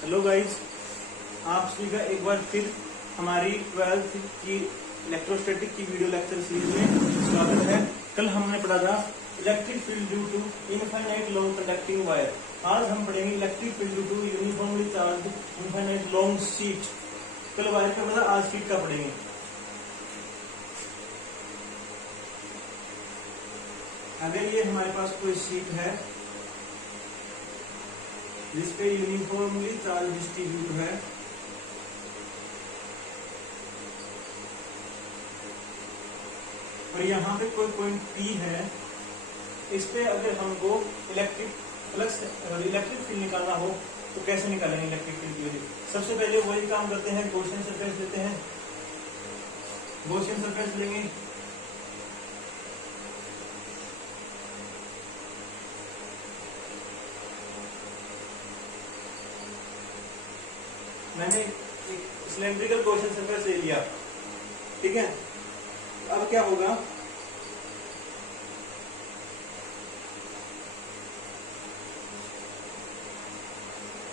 Hello guys, आप सभी का एक बार फिर हमारी 12th की इलेक्ट्रोस्टैटिक की वीडियो लेक्चर सीरीज में स्वागत है। कल हमने पढ़ा था electric field due to infinite long conducting wire. आज हम पढ़ेंगे electric field due to uniformly charge infinite long sheet. कल वायर का पढ़ा, आज शीट का पढ़ेंगे। अगर ये हमारे पास कोई शीट है जिसपे यूनिफॉर्मली चार्ज डिस्ट्रीब्यूट है, और यहाँ पे कोई पॉइंट P है, इस पे अगर हमको इलेक्ट्रिक फ्लक्स इलेक्ट्रिक फील्ड निकालना हो तो कैसे निकालेंगे इलेक्ट्रिक फील्ड की वैल्यू? सबसे पहले वही काम करते हैं, गॉसियन सरफेस लेते हैं। गॉसियन सरफेस लेंगे, मैंने एक सिलेंड्रिकल गॉसियन सरफेस ले लिया, ठीक है। अब क्या होगा,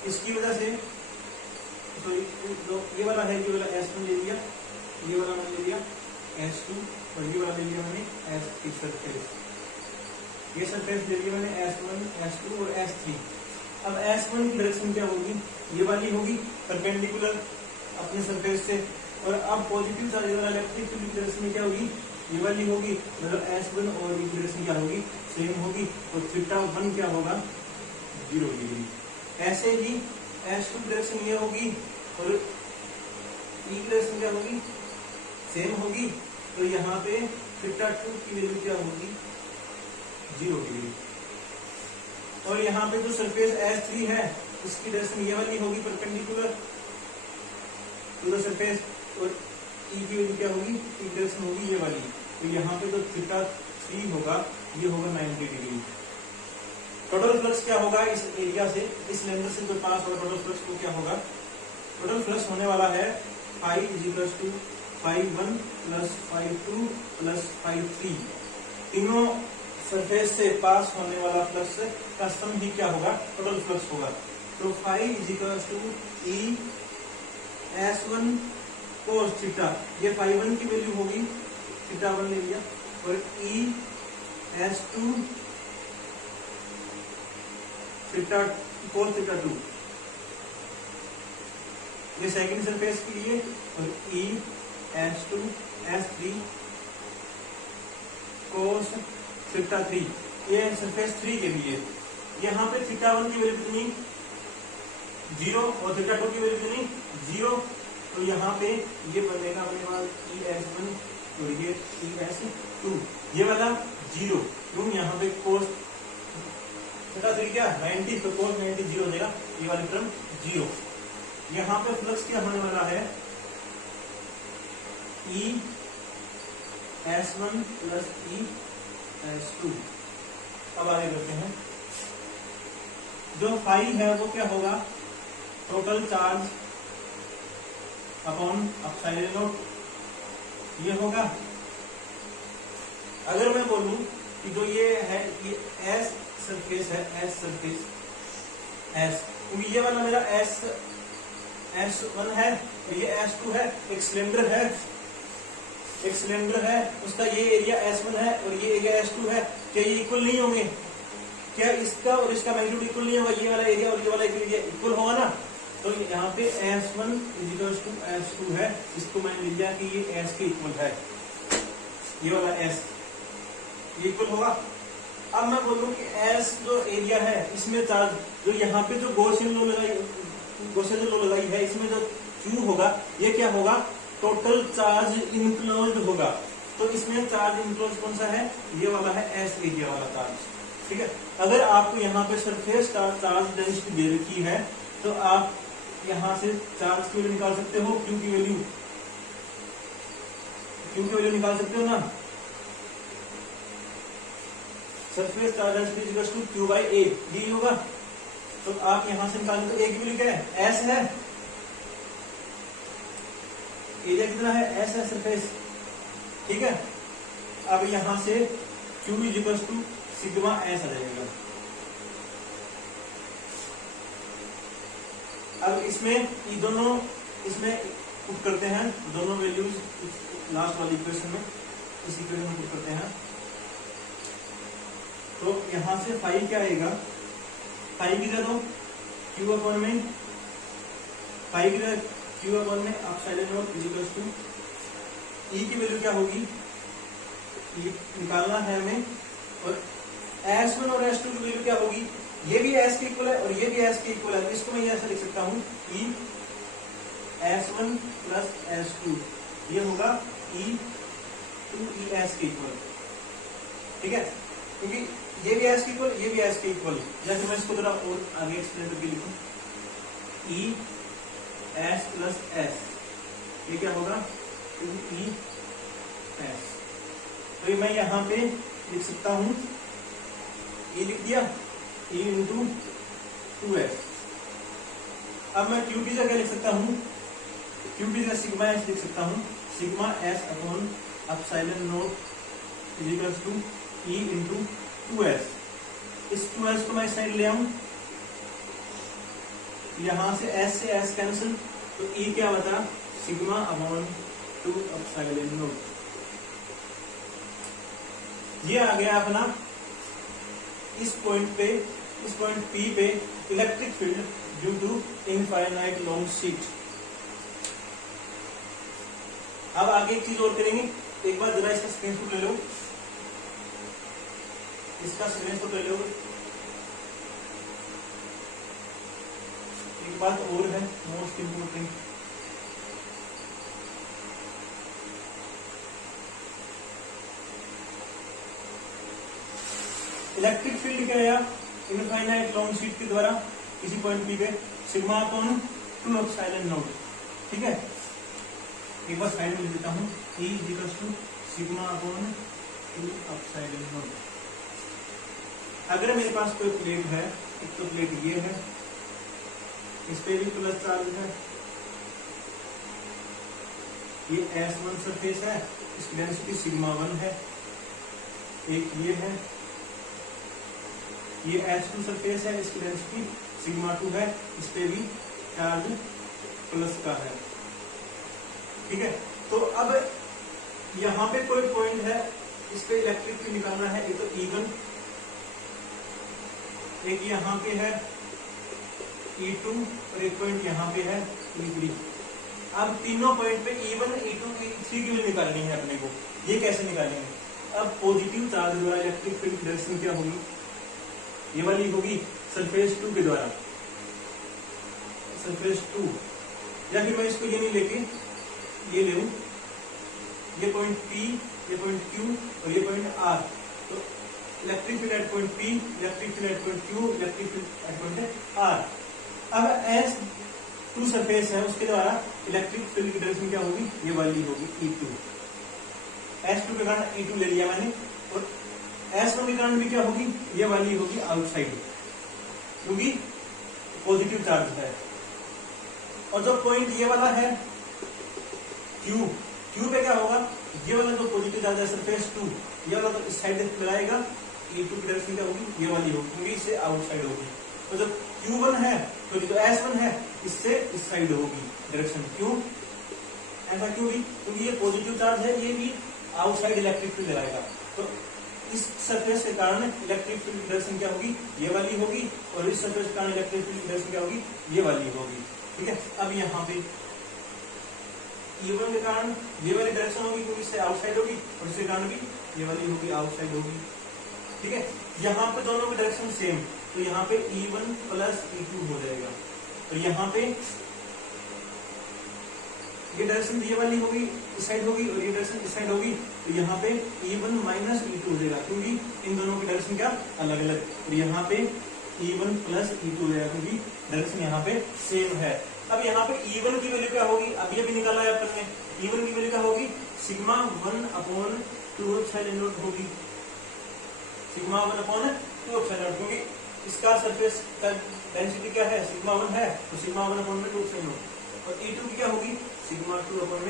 इसकी वजह से तो ये वाला है, ये वाला S1 ले लिया, ये वाला मैंने ले लिया S2, और ये वाला ले लिया मैंने S3 सरफेस। ये सरफेस ले लिया मैंने S1, S2 और S3। अब S1 की डायरेक्शन क्या होगी? ये वाली होगी परपेंडिकुलर अपने सरफेस से, और अब पॉजिटिव चार्ज वाला इलेक्ट्रिक फील्ड की डायरेक्शन क्या होगी? ये वाली होगी। मतलब S1 और ये डायरेक्शन क्या होगी? सेम होगी। तो θ1 क्या होगा? 0 डिग्री। ऐसे ही S2 की डायरेक्शन ये होगी और E की डायरेक्शन क्या होगी? सेम होगी। तो यहाँ पे θ2 की वैल्यू क्या होगी? 0 डिग्री। और यहाँ पे जो सरफेस S3 है इसकी डायरेक्शन ये वाली होगी परपेंडिकुलर टू द सरफेस, और E की वैल्यू क्या होगी? E की डायरेक्शन होगी ये वाली। तो यहाँ पे जो θ3 होगा ये होगा 90 डिग्री। टोटल फ्लक्स क्या होगा इस एरिया से, इस सिलेंडर से जो पास होगा टोटल फ्लक्स वो क्या होगा? टोटल फ्लक्स होने वाला है I = φ1 + φ2 + φ3। तीनों सरफेस से पास होने वाला फ्लक्स का सम ही क्या होगा? टोटल फ्लक्स होगा। तो φ = E S1 cos θ, ये φ1 की वैल्यू होगी, θ1 ले लिया, और E S2 cos θ2, ये सेकंड सरफेस के लिए, और E S2 S3 cos θ3, ये सरफेस 3 के लिए। यहाँ पे θ1 की वैल्यू कितनी? 0, और θ2 की वैल्यू कितनी? 0। तो यहाँ पे ये बनेगा अपने पास ES1 और ये ES2, ये वाला 0। क्यों? यहाँ पे cos θ3 क्या 90, तो cos 90 0 हो जाएगा, ये वाली टर्म 0। यहाँ पे फ्लक्स क्या होने वाला है? E S1 + E S2। अब आगे करते हैं, जो फाई है वो क्या होगा? Total charge upon epsilon not, ये होगा। अगर मैं बोलूं कि जो ये है ये S सरफेस है, S सरफेस S, ये वाला मेरा S1 है और ये S2 है। एक सिलेंडर है, एक सिलेंडर है, उसका ये एरिया S1 है और ये एरिया S2 है। क्या ये इक्वल नहीं होंगे? क्या इसका और इसका मैग्नीट्यूड इक्वल नहीं होगा? ये वाला एरिया और ये वाला एरिया इक्वल होगा ना। तो यहाँ पे S1 = S2 है, इसको मैंने लिख दिया कि ये S के इक्वल है, ये वाला S ये इक्वल होगा। अब मैं बोलूं कि S जो एरिया है इसमें चार्ज, जो यहाँ पे जो गॉसियन लॉ लगाई है, इसमें जो Q होगा ये क्या होगा? टोटल चार्ज इनक्लोज्ड होगा। तो इसमें चार्ज इनक्लोज कौन सा है? ये वाला है S एरिया वाला चार्ज, ठीक है। अगर आपको यहाँ पे सरफेस चार्ज डेंसिटी दे रखी है तो आप यहाँ से चार्ज की वैल्यू निकाल सकते हो, Q की वैल्यू निकाल सकते हो ना। सरफेस चार्ज डेंसिटी = Q/A, ये होगा। तो आप यहाँ से निकालें तो A की वैल्यू क्या है? S है। एरिया कितना है? S है सरफेस, ठीक है। अब यहां से Q = σS आ जाएगा। अब इसमें ये दोनों इसमें पुट करते हैं, दोनों वैल्यूज लास्ट वाली इक्वेशन में इस इक्वेशन में पुट करते हैं। तो यहां से फाई क्या आएगा, फाई की जगह क्यू अपॉन में, फाई की जगह क्यू अपॉन में epsilon not is equal to E की वैल्यू क्या होगी, ये निकालना है हमें। और S1 और S2 की वैल्यू क्या होगी, ये भी S के इक्वल है और ये भी S के इक्वल है, इसको मैं ऐसा लिख सकता हूँ E S1 प्लस S2, ये होगा E2ES के इक्वल, ठीक है, क्योंकि ये भी S के इक्वल, ये भी S के इक्वल। जैसे मैं इसको थोड़ा और आगे एक्सप्लेन करके लिखूं, ES प्लस S, ये क्या होगा 2ES। तो ये मैं यहाँ पे लिख सकता हूं, ये लिख दिया E इंटू 2S। अब मैं Q की जगह लिख सकता हूं, Q की जगह सिग्मा S लिख सकता हूं, sigma S upon epsilon not is equal to E into 2S। इस 2S को मैं इस साइड ले आऊं, यहां से S से S कैंसिल, तो E क्या बता, सिग्मा अपॉन 2 एप्सिलॉन नॉट। ये आ गया अपना इस पॉइंट पे, इस पॉइंट P पे electric field due to infinite long sheet. अब आगे एक चीज और करेंगे, एक बार जरा इसका स्क्रीनशॉट ले लो, इसका स्क्रीनशॉट ले लो। एक बात और है मोस्ट इंपोर्टेंट, इलेक्ट्रिक फील्ड क्या है, इनफाइनाइट लॉन्ग शीट के द्वारा किसी पॉइंट P पे सिग्मा अपॉन 2 एप्सिलॉन नॉट, ठीक है। एक बार साइड में लिख देता हूं, E is equal to sigma upon 2 epsilon not. अगर मेरे पास कोई प्लेट है, एक तो प्लेट ये है, इस पे भी प्लस चार्ज है, ये S1 सरफेस है, इसकी डेंसिटी सिग्मा 1 है, एक ये है, ये S2 सरफेस है, इसकी डेंसिटी सिग्मा 2 है, इस पे भी चार्ज प्लस का है, ठीक है। तो अब यहाँ पे कोई पॉइंट है, इस पे इलेक्ट्रिक फील्ड निकालना है, एक तो E1, एक यहाँ पे है E2 और एक पॉइंट यहाँ पे है E3। अब तीनों पॉइंट पे E1, E2, E3 की वैल्यू निकालनी है अपने को। ये कैसे निकालेंगे, अब पॉजिटिव चार्ज द्वारा इलेक्ट्रिक फील्ड की डायरेक्शन क्या होगी, ये वाली होगी सरफेस 2 के द्वारा, सरफेस 2। या फिर मैं इसको ये नहीं लेके ये ले लूं, ये पॉइंट P, ये पॉइंट Q और ये पॉइंट R। तो electric field at point P, electric field at point Q, electric field at point R। अब S2 सरफेस है, उसके द्वारा इलेक्ट्रिक फील्ड की डायरेक्शन क्या होगी, ये वाली होगी E2। S2 के कारण E2 ले लिया मैंने, और S1 के कारण भी क्या होगी, ये वाली होगी आउटसाइड, क्योंकि पॉजिटिव चार्ज है। और जो पॉइंट ये वाला है Q पे क्या होगा, ये वाला जो पॉजिटिव चार्ज है सरफेस 2, ये वाला तो इस साइड लगाएगा, E2 की डायरेक्शन क्या होगी, ये वाली होगी, क्योंकि इससे आउटसाइड होगी। तो जब Q1 है, तो जो S1 है, इससे इस साइड होगी डायरेक्शन। क्यों ऐसा, क्यों भी, क्योंकि ये पॉजिटिव चार्ज है, ये भी आउटसाइड इलेक्ट्रिक फील्ड लगाएगा। तो इस सरफेस के कारण इलेक्ट्रिक फील्ड की डायरेक्शन क्या होगी, ये वाली होगी, और इस सरफेस के कारण इलेक्ट्रिक फील्ड की डायरेक्शन क्या होगी, ये वाली होगी, ठीक है। अब यहाँ पे E1 के कारण ये वाली डायरेक्शन होगी, क्योंकि इससे आउटसाइड होगी, और इसके कारण भी ये वाली होगी, आउटसाइड होगी, ठीक है। यहाँ पे दोनों की डायरेक्शन सेम, तो यहाँ पे E1 प्लस E2 हो जाएगा, और यहाँ पे ये डायरेक्शन ये वाली होगी, इस साइड होगी, और ये डायरेक्शन इस साइड होगी, तो यहाँ पे E1 माइनस E2 हो जाएगा, क्योंकि इन दोनों की डायरेक्शन क्या अलग अलग, और यहाँ पे E1 प्लस E2 हो जाएगा, क्योंकि डायरेक्शन यहाँ पे सेम है। अब यहाँ पे E1 की वैल्यू क्या होगी, अब ये भी निकाला है अपन ने, E1 की वैल्यू क्या होगी, सिग्मा 1 अपॉन 2 एप्सिलॉन नॉट होगी, सिग्मा 1 अपॉन 2 एप्सिलॉन नॉट, क्योंकि इसका सरफेस का डेंसिटी क्या है, सिग्मा 1 है, तो सिग्मा 1 अपॉन 2 एप्सिलॉन नॉट। और E2 की क्या होगी, सिग्मा 2 अपॉन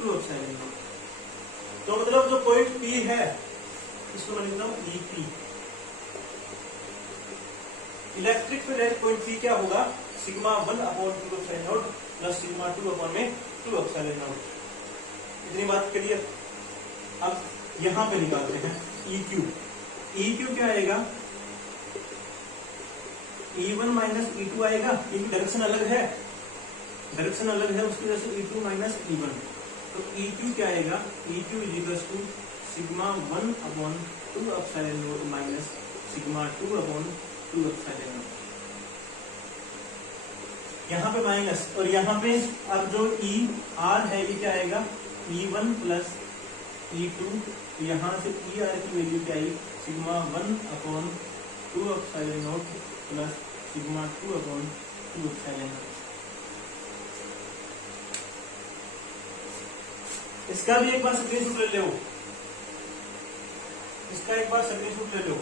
2 एप्सिलॉन नॉट। तो मतलब जो पॉइंट P है, इसको मैं लिखता हूं EP। Electric field at point P क्या होगा, sigma 1 upon 2 epsilon not plus sigma 2 upon में 2 एप्सिलॉन नॉट। इतनी बात क्लियर। अब यहां पे निकालते हैं EQ। EQ क्या आएगा, E1 माइनस E2 आएगा, इनकी डायरेक्शन अलग है, डायरेक्शन अलग है, उसकी वजह से E2 माइनस E1। तो EQ क्या आएगा, EQ is equal to sigma 1 upon 2 epsilon not minus sigma 2 upon 2 epsilon not. यहाँ पे माइनस, और यहाँ पे अब जो ER है ये क्या आएगा, E1 प्लस E2। यहाँ से ER की वैल्यू क्या आई, sigma 1 upon 2 epsilon not plus sigma 2 upon 2 epsilon not. इसका भी एक बार स्क्रीनशॉट ले लो, इसका एक बार स्क्रीनशॉट ले लो।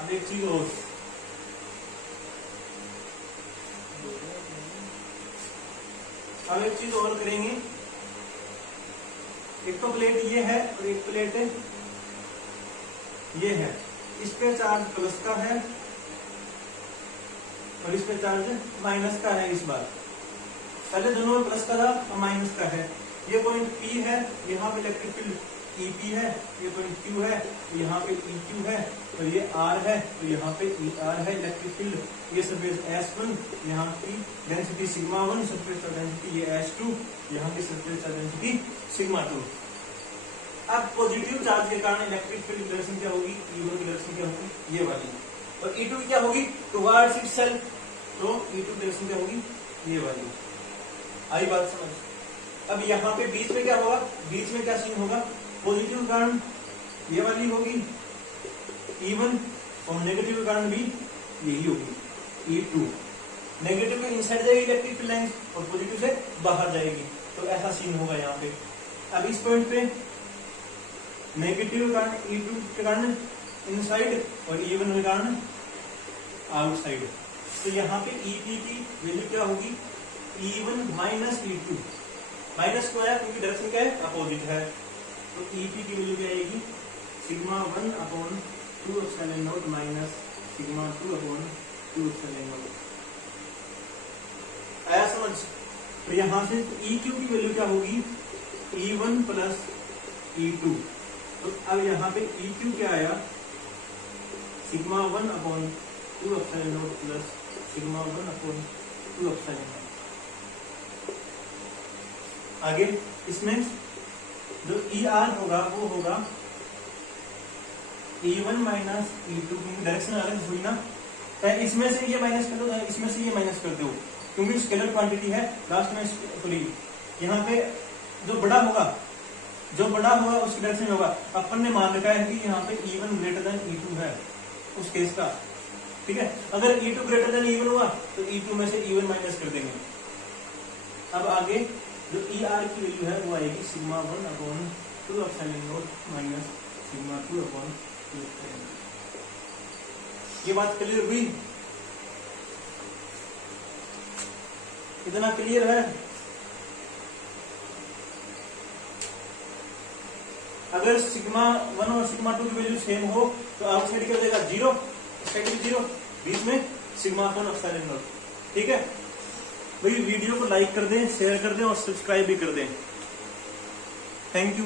अब एक चीज और, अब एक चीज और करेंगे। एक तो प्लेट ये है और एक प्लेट ये है, इस पे चार्ज प्लस का है और इस पे चार्ज माइनस का है। इस बार पहले दोनों में प्लस का था, अब माइनस का है। ये पॉइंट P है, यहाँ पे इलेक्ट्रिक फील्ड EP है, ये पॉइंट Q है, यहाँ पे EQ है, और ये R है, तो यहाँ पे ER है इलेक्ट्रिक फील्ड। ये सरफेस S1, यहाँ की density sigma 1, surface charge density ये S2, यहाँ की सरफेस चार्ज डेंसिटी सिग्मा 2। अब पॉजिटिव चार्ज के कारण इलेक्ट्रिक फील्ड की डायरेक्शन क्या होगी, E1 की डायरेक्शन क्या होगी, ये वाली, और E2 क्या होगी, टुवर्ड्स इटसेल्फ। तो E2 डायरेक्शन क्या होगी, ये वाली। आई बात समझ। अब यहाँ पे बीच में क्या होगा, बीच में क्या सीन होगा, पॉजिटिव कारण ये वाली होगी E1, और नेगेटिव कारण भी यही होगी E2। नेगेटिव के इनसाइड जाएगी इलेक्ट्रिक फील्ड लाइन और पॉजिटिव से बाहर जाएगी, तो ऐसा सीन होगा यहाँ पे। अब इस पॉइंट पे नेगेटिव कारण E2 के कारण इनसाइड और E1 के कारण आउटसाइड। तो यहाँ पे EP की वैल्यू क्या होगी, E1 माइनस E2। माइनस क्यों आया, क्योंकि डायरेक्शन क्या है, अपोजिट है। तो EP की वैल्यू क्या आएगी, sigma 1 upon 2 epsilon not minus sigma 2 upon 2 epsilon not. आया समझ। तो यहाँ से EQ की वैल्यू क्या होगी, E1 प्लस E2। तो अब यहाँ पे EQ क्या आया, sigma 1 upon 2 epsilon not plus sigma 1 upon 2 epsilon not. आगे इसमें जो ER होगा वो होगा E1 माइनस E2, क्योंकि डायरेक्शन अलग हुई ना, चाहे इसमें से ये माइनस कर दो, चाहे इसमें से ये माइनस कर दो, क्योंकि स्केलर क्वांटिटी है। लास्ट में सॉरी यहाँ पे जो बड़ा होगा, जो बड़ा होगा उसकी डायरेक्शन होगा। अपन ने मान रखा है कि यहाँ पे E1 ग्रेटर देन E2 है उस केस का, ठीक है। अगर E2 ग्रेटर देन E1 हुआ तो E2 में से E1 माइनस कर देंगे। अब आगे जो ER की वैल्यू है वो आएगी sigma 1 upon 2 epsilon not minus sigma 2 upon 2 epsilon not. ये बात क्लियर हुई, इतना क्लियर है। अगर सिग्मा 1 और सिग्मा 2 की वैल्यू सेम हो तो आउटसाइड क्या हो जाएगा, 0, साइड भी 0, बीच में सिग्मा 1 एप्सिलॉन नॉट। ठीक है भाई, वीडियो को लाइक कर दें, शेयर कर दें और सब्सक्राइब भी कर दें। Thank you.